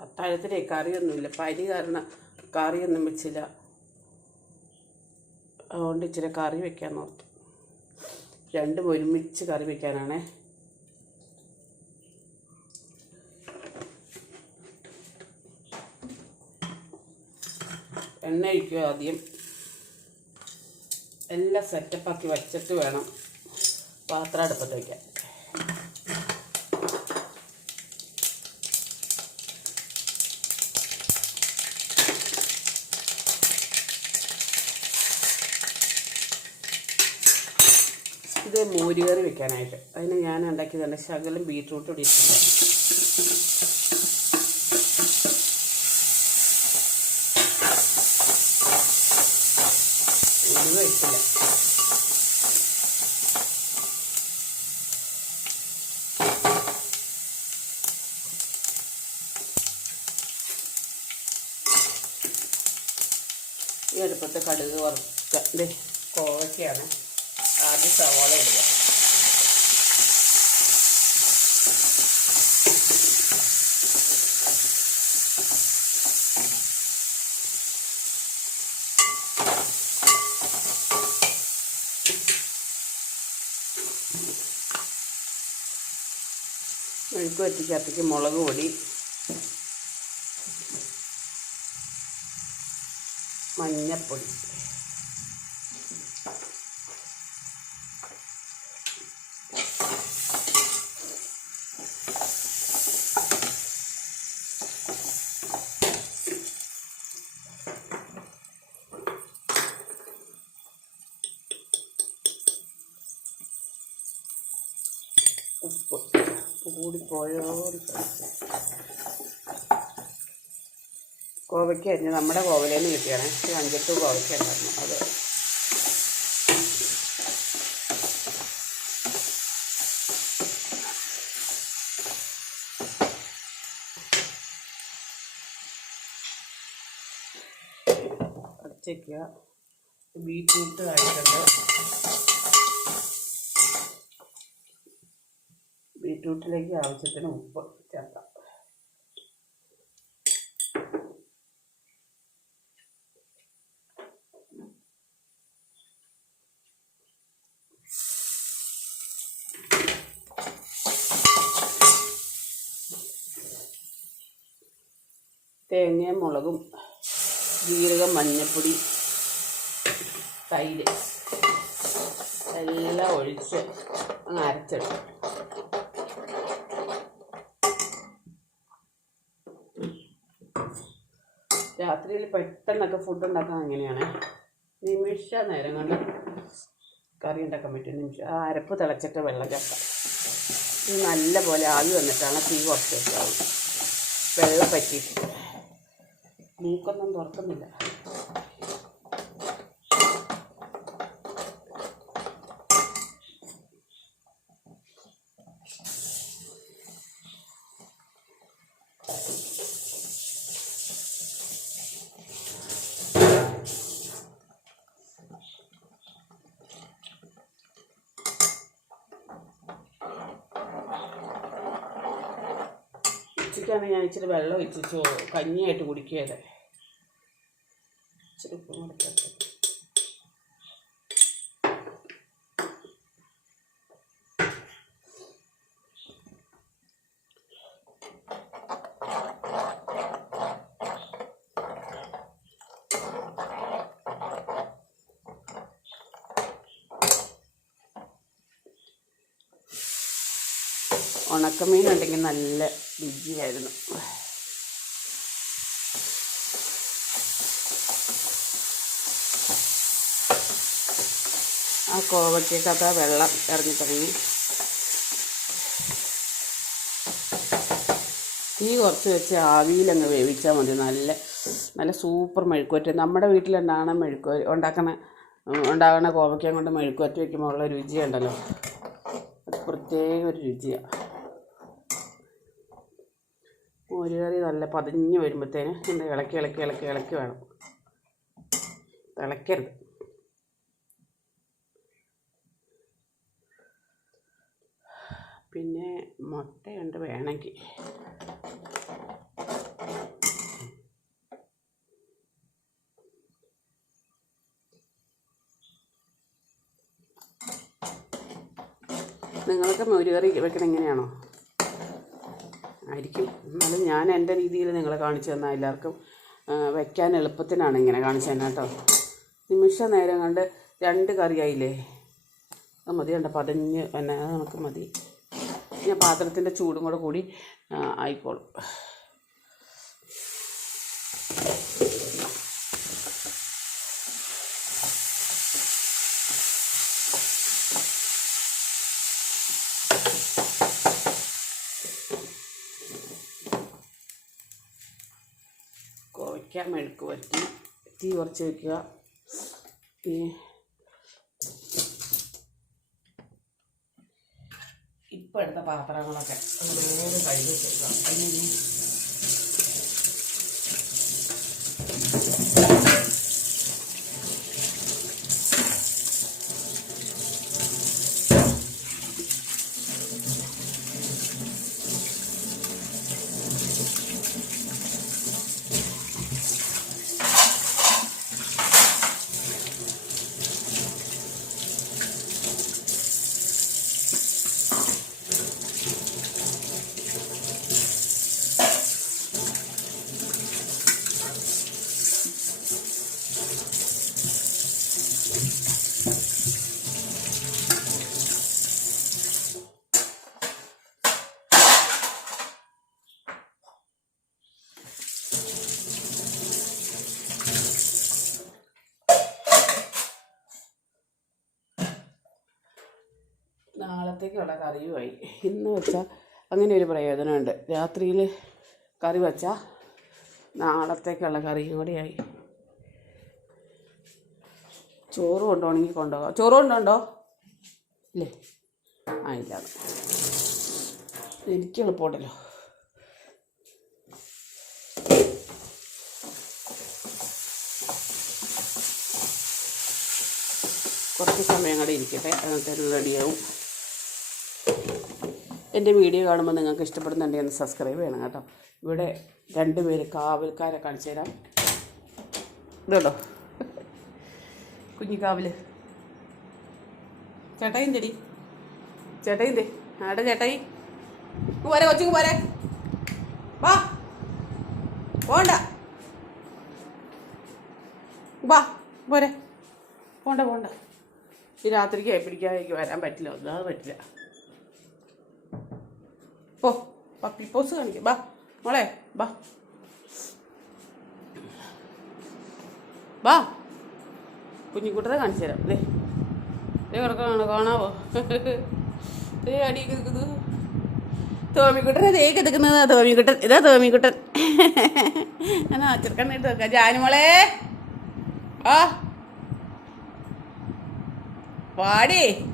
അത്താഴത്തിലെ കറിയൊന്നുമില്ല. പനി കാരണം കറിയൊന്നും വെച്ചില്ല. അതുകൊണ്ട് ഇച്ചിരി കറി വെക്കാൻ ഓർത്തു. രണ്ടും ഒരുമിച്ച് കറി വെക്കാനാണേ. എണ്ണ ഒഴിക്കുക ആദ്യം. എല്ലാം സെറ്റപ്പാക്കി വെച്ചിട്ട് വേണം പാത്രം അടുപ്പത്ത് വയ്ക്കാൻ ഇത് മോരുകറി വെക്കാനായിട്ട്. അതിന് ഞാൻ തന്നെ ശകലം ബീട്രൂട്ട് ഇടിയിട്ടുണ്ട് ഇട്ടില്ല ഈ അടുപ്പത്ത് കടുക് വറുക്ക കോവയ്ക്കാണ് ആദ്യം സവാള ഇടുക. മെഴുക്ക് വറ്റിക്കകത്തേക്ക് മുളക് പൊടി മഞ്ഞപ്പൊടി. ഉപ്പ്. ഉപ്പ് കൂടിപ്പോയോ. കോവയ്ക്ക അരിഞ്ഞ് നമ്മുടെ കോവലേന്ന് കിട്ടിയാണ്. ഒരു അഞ്ചെട്ട് കോവയ്ക്ക ഉണ്ടായിരുന്നു. അത് അടച്ചേക്കുക ബീറ്റ്റൂട്ട് ആയിട്ടുണ്ട് ബീറ്റ്റൂട്ടിലേക്ക് ആവശ്യത്തിന് ഉപ്പ് ചേർക്കാം. തേങ്ങയും മുളകും ജീരകം മഞ്ഞപ്പൊടി തൈര് എല്ലാം ഒഴിച്ച് അങ്ങ് അരച്ചെടുക്കും. രാത്രിയിൽ പെട്ടെന്നൊക്കെ ഫുഡ് ഉണ്ടാക്കാൻ എങ്ങനെയാണ്? നിമിഷ നേരം കൊണ്ട് കറി ഉണ്ടാക്കാൻ പറ്റും. നിമിഷം ആ അരപ്പ് തിളച്ചിട്ട് വെള്ളം ചേർക്കാം. ഇത് നല്ല പോലെ ആവി വന്നിട്ടാണ് തീ കുറച്ച് വെള്ളം പറ്റിയിട്ട് മൂക്കൊന്നും തുറക്കുന്നില്ല. ഉച്ചയ്ക്കാണ് ഞാൻ ഇച്ചിരി വെള്ളം ഒഴിച്ച് കഞ്ഞിയായിട്ട് കുടിക്കുകയത് ഇച്ചിരി ഉപ്പും കൂടെ ഉണക്കമീൻ ഉണ്ടെങ്കിൽ നല്ല രുചിയായിരുന്നു. ആ കോവയ്ക്കൊക്കെ വെള്ളം ഇറങ്ങി തുടങ്ങി തീ കുറച്ച് വെച്ച് ആവിയിലങ്ങ് വേവിച്ചാൽ മതി. നല്ല നല്ല സൂപ്പർ മെഴുക്കുവറ്റ നമ്മുടെ വീട്ടിലുണ്ടാകണ മെഴുക്കു ഉണ്ടാക്കണ ഉണ്ടാകണ കോവയ്ക്ക കൊണ്ട് മെഴുക്കുവറ്റ വയ്ക്കുമ്പോൾ ഉള്ള രുചിയുണ്ടല്ലോ. പ്രത്യേക ഒരു രുചിയാണ് മോരുകറി നല്ല പതിഞ്ഞ് വരുമ്പോഴത്തേന് എന്താ ഇളക്കി ഇളക്കി ഇളക്കി ഇളക്കി വേണം. തിളയ്ക്കരുത് പിന്നെ മുട്ടയുണ്ട് വേണമെങ്കിൽ നിങ്ങൾക്ക് മോരുകറി വെക്കണം എങ്ങനെയാണോ? ആയിരിക്കും. എന്നാലും ഞാൻ എന്റെ രീതിയിൽ നിങ്ങളെ കാണിച്ചു തന്നാൽ എല്ലാവർക്കും വയ്ക്കാൻ എളുപ്പത്തിനാണ് ഇങ്ങനെ കാണിച്ചു തന്നെ കേട്ടോ. നിമിഷ നേരം കണ്ട് രണ്ട് കറിയായില്ലേ അത് മതി കണ്ട? പതഞ്ഞ് പിന്നെ അത് നമുക്ക് മതി. ഞാൻ പാത്രത്തിന്റെ ചൂടും കൂടെ കൂടി ആയിക്കോളും. കോവയ്ക്ക മെഴുക്ക് പറ്റി തീ കുറച്ച് വയ്ക്കുക ഇപ്പം എടുത്ത പാത്രങ്ങളൊക്കെ നമ്മൾ വേഗം കഴുകി വെച്ചേക്കാം അതിന് നാളത്തേക്കുള്ള കറിയുമായി. ഇന്ന് വെച്ചാൽ അങ്ങനെ ഒരു പ്രയോജനമുണ്ട്. രാത്രിയിൽ കറി വെച്ചാൽ നാളത്തേക്കുള്ള കറിയും കൂടിയായി ചോറ് കൊണ്ടുപോകണമെങ്കിൽ കൊണ്ടുപോകാം. ചോറ് കൊണ്ടുണ്ടോ ഇല്ലേ? ആ ഇല്ല. എനിക്ക് എളുപ്പമുണ്ടല്ലോ. കുറച്ച് സമയം കൂടെ ഇരിക്കട്ടെ. അതിനകത്ത് റെഡിയാവും. എന്റെ വീഡിയോ കാണുമ്പോൾ നിങ്ങൾക്ക് ഇഷ്ടപ്പെടുന്നുണ്ടെങ്കിൽ സബ്സ്ക്രൈബ് ചെയ്യണം കേട്ടോ. ഇവിടെ രണ്ട് പേര് കാവൽക്കാരെ കാണിച്ചു തരാം. ഇതുണ്ടോ? കുഞ്ഞിക്കാവൽ ചേട്ടായി ചെടി ചേട്ടായി എന്തേ? ആടെ ചേട്ടായി. പോരെ കൊച്ചു പോരെ. വാ. പോണ്ട. വാ പോരെ. പോണ്ട പോണ്ട. ഈ രാത്രിക്ക് പിടിക്കാതെ വരാൻ പറ്റില്ല. ഒന്നാമത് പറ്റില്ല. പോ പപ്പി പോസ് കാണിക്കും. ബാ മോളെ ബാ. ബാ. കുഞ്ഞിക്കുട്ടത്തെ കാണിച്ചു തരാം. ദേ. ദേ കിടക്കാണ് കാണാവോ? ദേ അടി കിടക്കുന്നത് തോമിക്കുട്ടൻ ദേ കിടക്കുന്നതാ. തോമിക്കുട്ടൻ ഇതാ തോമിക്കുട്ടൻ. ഞാൻ ചെറുക്കണ്ണിട്ട് നോക്കാം ജാനുമോളെ ആ. പാടി